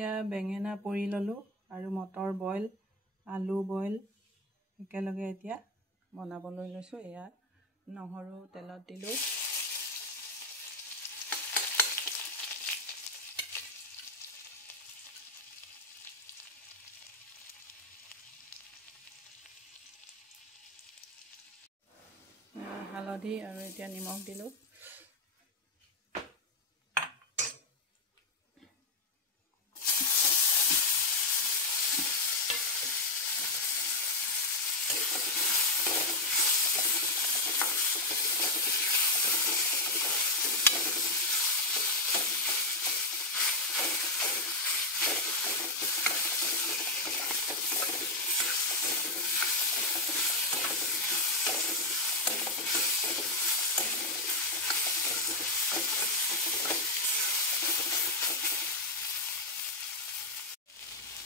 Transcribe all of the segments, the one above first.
এয়া বেঙেনা পুৰি ল'লোঁ আৰু মটৰ বইল, আলু বইল একেলগে এতিয়া বনাবলৈ লৈছোঁ। এয়া নহৰু তেলত দিলোঁ। হালধি আৰু এতিয়া নিমখ দিলোঁ।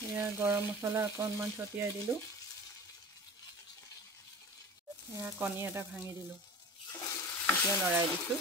এয়া গৰম মছলা অকণমান ছটিয়াই দিলোঁ। এয়া কণী এটা ভাঙি দিলোঁ। এতিয়া লৰাই দিছোঁ।